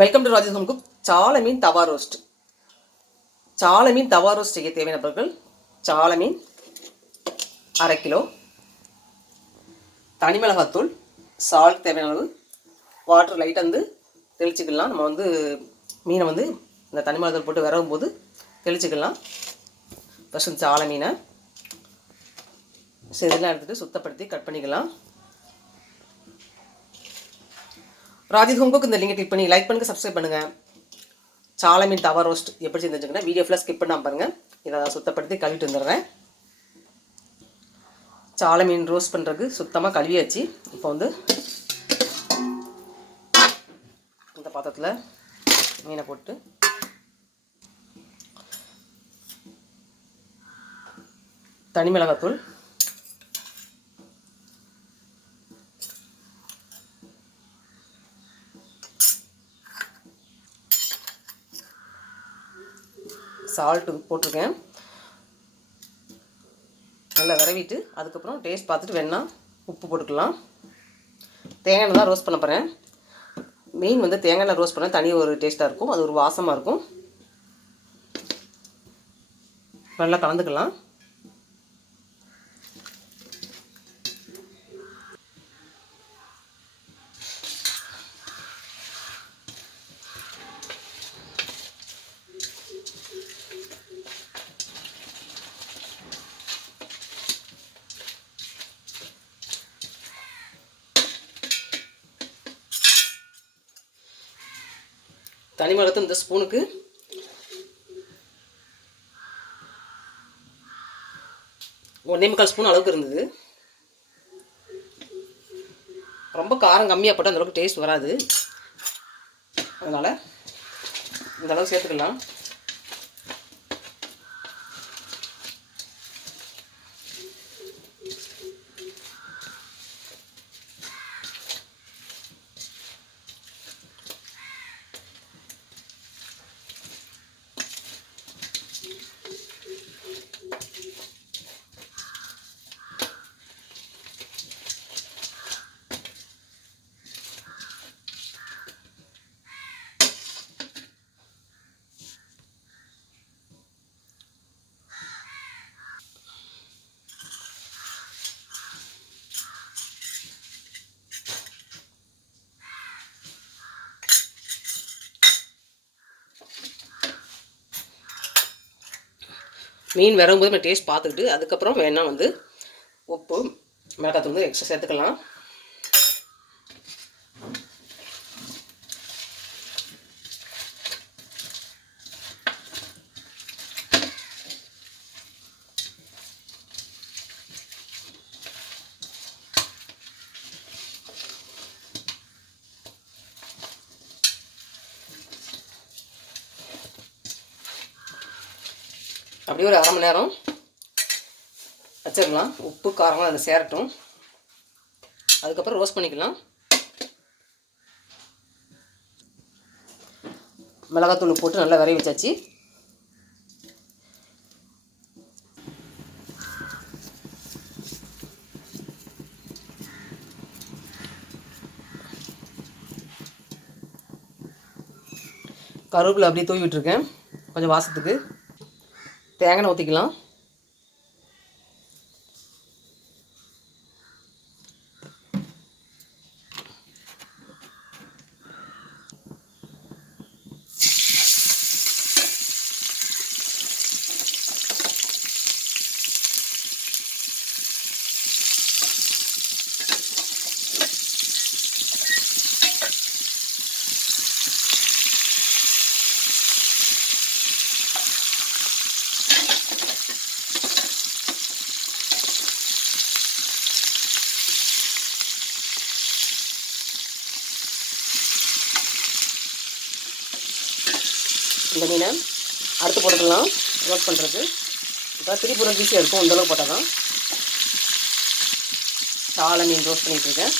Welcome to Rajesh home cook. சால மீன் தவா roast. சால மீன் தவா ரோஸ்ட் செய்ய தேவையான பொருட்கள்: சால மீன் 1/2 கிலோ, தனி மிளகாத்தூள், சால்ட் தேவையான அளவு, வாட்டர் லைட்டாக தெளிச்சிக்கலாம். நம்ம மீனை இந்த தனி மிளகாத்தூள் போட்டு விரவும் போது தெளிச்சிக்கலாம். ஃபஸ்ட்டு சால மீனை இதெல்லாம் எடுத்துகிட்டு சுத்தப்படுத்தி கட் பண்ணிக்கலாம். ராஜேஷ் ஹோம் குக் இந்த லிங்கை கிளிக் பண்ணி லைக் பண்ணுங்கள், சப்ஸ்கிரைப் பண்ணுங்கள். சால மீன் தவா ரோஸ்ட் எப்படி செஞ்சுருச்சுங்கன்னா வீடியோ ஃபுல்லாக ஸ்கிப் பண்ணாமல் பாருங்கள். இதை சுத்தப்படுத்தி கழுவிட்டு வந்துடுறேன். சால மீன் ரோஸ்ட் பண்ணுறதுக்கு சுத்தமாக கழுவியாச்சு. இப்போ இந்த பாத்திரத்தில் மீனை போட்டு தனி மிளகாத்தூள், சால்ட்டு போட்டிருக்கேன். நல்லா விரவிட்டு அதுக்கப்புறம் டேஸ்ட் பார்த்துட்டு வேணால் உப்பு போட்டுக்கலாம். தேங்காய் எண்ணெய் தான் ரோஸ்ட் பண்ண போகிறேன். மீன் தேங்காய் எண்ணெய் ரோஸ்ட் பண்ண தனி ஒரு டேஸ்ட்டாக இருக்கும், அது ஒரு வாசமாக இருக்கும். நல்லா கலந்துக்கலாம். தனி மிளகாத்தூள் இந்த ஸ்பூனுக்கு 1.25 ஸ்பூன் அளவுக்கு இருந்தது. ரொம்ப காரம் கம்மியாக போட்டால் அந்தளவுக்கு டேஸ்ட் வராது, அதனால் இந்த அளவுக்கு சேர்த்துக்கலாம். மீன் வரும்போது நம்ம டேஸ்ட் பார்த்துக்கிட்டு அதுக்கப்புறம் வேணால் உப்பு மிளகாத்தூள் எக்ஸ்ட்ரா சேர்த்துக்கலாம். அப்படியே ஒரு 1/2 மணி நேரம் வச்சிடலாம். உப்பு காரமாக அதில் சேரட்டும். அதுக்கப்புறம் ரோஸ்ட் பண்ணிக்கலாம். மிளகாத்தூள் போட்டு நல்லா விரைவி வச்சாச்சு. கருவேப்பிலை அப்படியே தூவி விட்டுருக்கேன் கொஞ்சம் வாசத்துக்கு. தேங்காய் ஊற்றிக்கலாம். இந்த மீனை அடுத்து போட்டுக்கலாம் ரோஸ்ட் பண்ணுறது. இப்போ திருப்பி ஒரு ஈஸியாக இருக்கும், இந்தளவுக்கு போட்டால் தான். சால மீன் ரோஸ்ட் பண்ணிகிட்ருக்கேன்.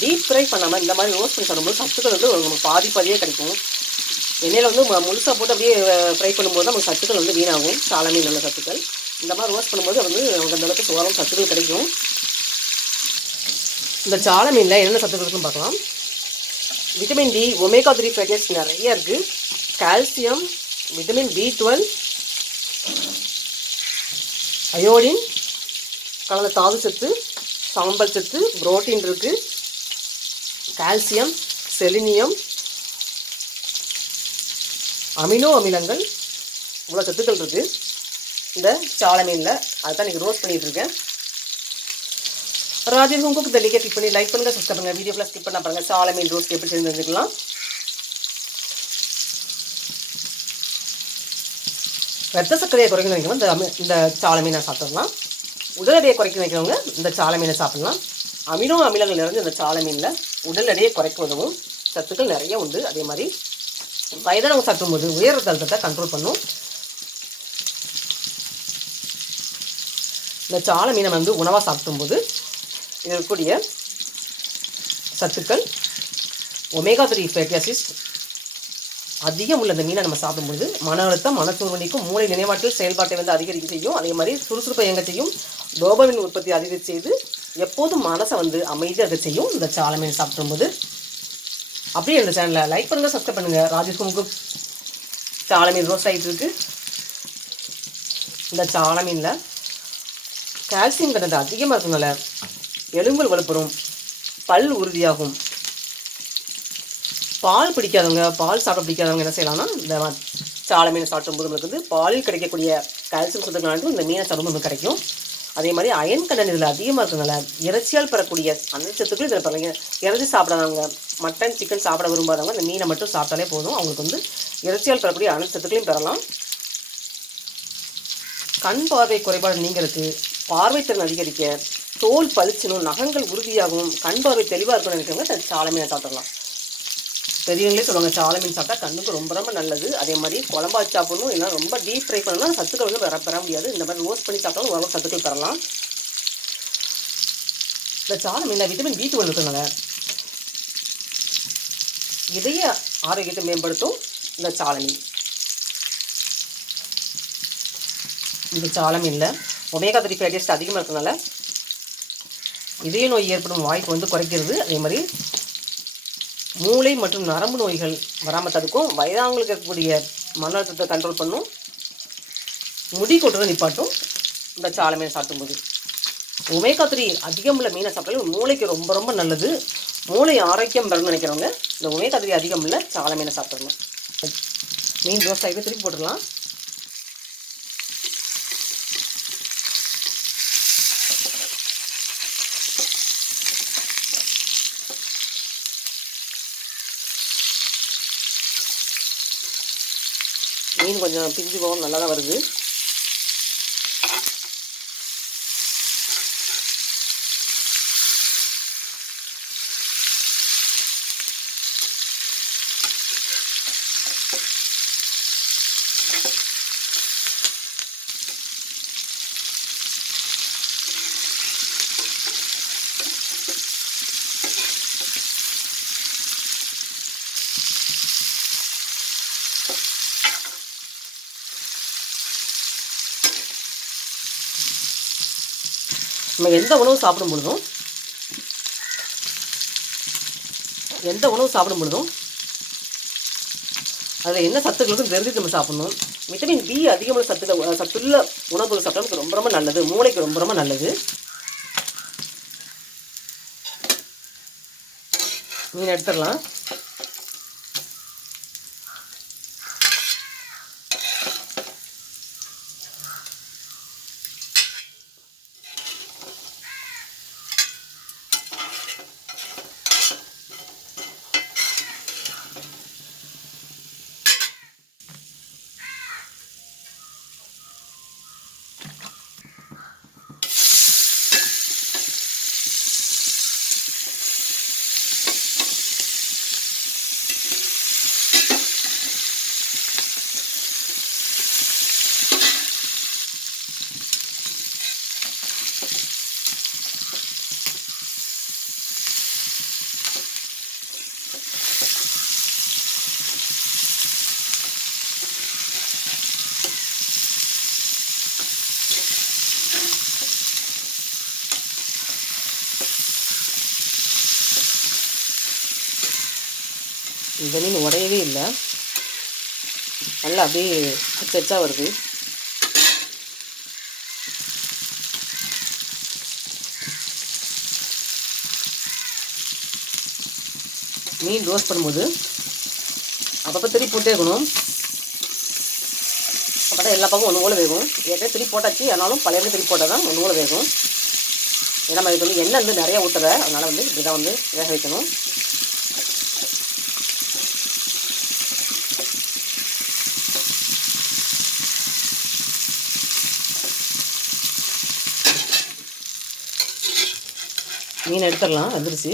டீப் ஃப்ரை பண்ணாமல் இந்த மாதிரி ரோஸ்ட் பண்ணி சாப்பிடும்போது சத்துக்கள் நமக்கு பாதியே கிடைக்கும். எண்ணெயில் முழுசாக போட்டு அப்படியே ஃப்ரை பண்ணும்போது நமக்கு சத்துக்கள் வீணாகும். சால மீன் நல்ல சத்துக்கள். இந்த மாதிரி ரோஸ்ட் பண்ணும்போது நமக்கு அந்தளவுக்கு சுவரம் சத்துக்கள் கிடைக்கும். இந்த சால மீனில் என்னென்ன சத்துக்கள் இருக்குன்னு பார்க்கலாம். Vitamin D, omega 3 fatty acids நிறைய இருக்குது. கால்சியம், விட்டமின் B12, அயோடின் கலந்த தாது சத்து, சாம்பல் சத்து, புரோட்டீன் இருக்குது. கால்சியம், செலினியம், அமினோ அமிலங்கள், இவ்வளோ சத்துக்கள் இருக்குது இந்த சாலை மீனில். அதுதான் நீங்கள் ரோஸ்ட் பண்ணிகிட்டு இருக்கேன். ராஜேஷ் ஹோம் குக் இந்த லிங்கை கிளிக் பண்ணி லைக் பண்ணுங்கள், சப்ஸ்கிரைப் பண்ணுங்கள். வீடியோ ப்ளஸ் கிளிக் பண்ண பாருங்கள் சாலை மீன் ரோஸ்ட் எப்படி செஞ்சு தெரிஞ்சுக்கலாம். ரத்த சர்க்கரையை குறைக்க நினைக்கிறவங்க இந்த சாலை மீனை சாப்பிடலாம். உடல் எடையை குறைக்க நினைக்கிறவங்க இந்த சாலை மீனை சாப்பிடலாம். அமினோ அமிலங்கள் நிறைஞ்ச இந்த சாலை மீனில் உடல் எடையை குறைக்க உதவும் சத்துக்கள் நிறைய உண்டு. அதே மாதிரி வயதானவங்க சாப்பிடும்போது உயர் ரத்த அழுத்தத்தை கண்ட்ரோல் பண்ணும். இந்த சாலை மீனை வந்து உணவாக சாப்பிடும்போது இதில் இருக்கக்கூடிய சத்துக்கள் ஒமேகா 3 ஃபேட்டி ஆசிட்ஸ் அதிகம் உள்ள இந்த மீனை நம்ம சாப்பிடும்போது மன அழுத்தம், மனச்சோர்வு நீக்கும், மூளை நினைவாற்றல் செயல்பாட்டை வந்து அதிகரிக்க செய்யும். அதே மாதிரி சுறுசுறுப்பை இயங்க செய்யும். டோபமின் உற்பத்தி அதிகரிக்க செய்து எப்போதும் மனசை வந்து அமைதியாக செய்யும் இந்த சாலை மீன் சாப்பிடும்போது. அப்படியே இந்த சேனலை லைக் பண்ணுங்கள், சப்ஸ்கிரைப் பண்ணுங்கள். ராஜேஷ் ஹோம் குக் சாலை மீன் ரோஸ்ட் ஆகிட்டு இருக்கு. இந்த சாலை மீனில் கால்சியம் கண்டது அதிகமாக இருக்கனால எலும்புகள் வலுப்பெறும், பல் உறுதியாகும். பால் பிடிக்காதவங்க, பால் சாப்பிட பிடிக்காதவங்க என்ன செய்யலாம்னா இந்த சாலை மீனை சாப்பிடும்போது நம்மளுக்கு வந்து பாலில் கிடைக்கக்கூடிய கால்சியம் சத்துக்களானது இந்த மீனை சாப்பிடும்போது கிடைக்கும். அதே மாதிரி அயன் கண்டன் இதில் அதிகமாக இருக்கனால இறைச்சியால் பெறக்கூடிய அனைத்து சத்துக்களும் இதில் பெறலைங்க. இறைச்சி சாப்பிடாதவங்க, மட்டன் சிக்கன் சாப்பிட விரும்பாதவங்க இந்த மீனை மட்டும் சாப்பிட்டாலே போதும். அவங்களுக்கு வந்து இறைச்சியால் பெறக்கூடிய அனைத்து சத்துக்களையும் பெறலாம். கண் பார்வை குறைபாடு நீங்கிறதுக்கு, பார்வைத்திறன் அதிகரிக்க, தோல் பளிச்சணும், நகங்கள் உறுதியாகவும், கண் பார்வை தெளிவாக இருக்கணும்னு நினைக்கிறவங்க சாலை மீனை சாப்பிடலாம். பெரியவங்களே சொல்லுவாங்க சாலை மீன் சாப்பிட்டா கண்ணுக்கு ரொம்ப ரொம்ப நல்லது. அதே மாதிரி குழம்பா சாப்பிடணும், இல்லைனா ரொம்ப டீப் ஃப்ரை பண்ணணும்னா சத்துக்கள் வந்து பெற முடியாது. இந்த மாதிரி ரோஸ்ட் பண்ணி சாப்பிட்டாலும் ஓரளவு சத்துக்கள் பெறலாம். இந்த சாலை மீனில் விட்டமின் B12 இருக்கிறதுனால இதய ஆரோக்கியத்தை மேம்படுத்தும் இந்த சாலை மீன். இந்த சாலை மீனில் ஒமேகா 3 ஃபேட்டி ஆசிட்ஸ் அதிகமாக இருக்கிறதுனால இதய நோய் ஏற்படும் வாய்ப்பு வந்து குறைக்கிறது. அதே மாதிரி மூளை மற்றும் நரம்பு நோய்கள் வராமல் தடுக்கும். வயதானவங்களுக்கு இருக்கக்கூடிய மன அழுத்தத்தை கண்ட்ரோல் பண்ணும். முடி கொட்டுறதை நிப்பாட்டும் இந்த சாலை மீனை சாப்பிடும்போது. ஒமேகா 3 அதிகம் உள்ள மீனை சாப்பிட்டாலும் மூளைக்கு ரொம்ப ரொம்ப நல்லது. மூளை ஆரோக்கியம் பெறணும்னு நினைக்கிறவங்க இந்த ஒமேகா 3 அதிகம் உள்ள சாலை மீனை சாப்பிடணும். மீன் ரோஸ்ட் ஆகிட்டு திருப்பி போட்டுடலாம். மீன் கொஞ்சம் பிஞ்சு போகும், நல்லா தான் வருது. நம்ம எந்த உணவு சாப்பிடும் பொழுதும் அதில் என்ன சத்துக்களுக்கும் தெரிஞ்சு நம்ம சாப்பிடணும். விட்டமின் பி அதிகமான சத்துள்ள உணவுகள் சாப்பிட்டா நமக்கு ரொம்ப ரொம்ப நல்லது. மூளைக்கு ரொம்ப ரொம்ப நல்லது. மீன் எடுத்துடலாம். இந்த மீன் உடையவே இல்லை, நல்லா அப்படியே அச்சா வருது. மீன் ரோஸ்ட் பண்ணும்போது அப்பப்போ திருப்பி போட்டே இருக்கணும், அப்போ தான் எல்லா பக்கம் ஒன்று போல் வேகும். ஏற்கனவே திருப்பி போட்டாச்சு, ஆனாலும் பழைய திருப்பி போட்டால் தான் ஒன்று போல் வேகும். ஏன்னா நம்ம இதுக்கு வந்து எண்ணெய் வந்து நிறையா ஊற்றுற, அதனால் வந்து இப்படி தான் வந்து வேக வைக்கணும். மீன் எடுத்துடலாம், வந்துருச்சு.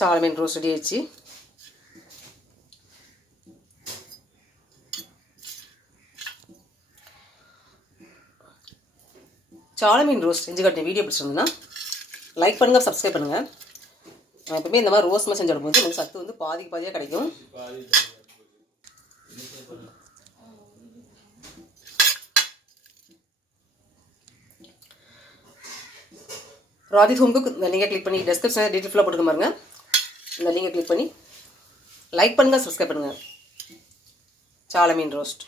சால மீன் ரோஸ்ட் ரெடி ஆயிடுச்சு. சால மீன் ரோஸ்ட் செஞ்சு காட்டின வீடியோ பிடிச்சிருந்தா லைக் பண்ணுங்கள், சப்ஸ்கிரைப் பண்ணுங்கள். நான் எப்பவுமே இந்த மாதிரி ரோஸ்ட் மாதிரி செஞ்சு போது நமக்கு சத்து வந்து பாதிக்கு பாதியாக கிடைக்கும். ராதி ஹோம் குக் இந்த லிங்கை கிளிக் பண்ணி டிஸ்கிரிப்ஷனில் டீட்டெயில் ஃபுல்லாக போட்டுக்க பாருங்க. இந்த லிங்கை கிளிக் பண்ணி லைக் பண்ணுங்கள், சப்ஸ்கிரைப் பண்ணுங்கள். சால மீன் ரோஸ்ட்.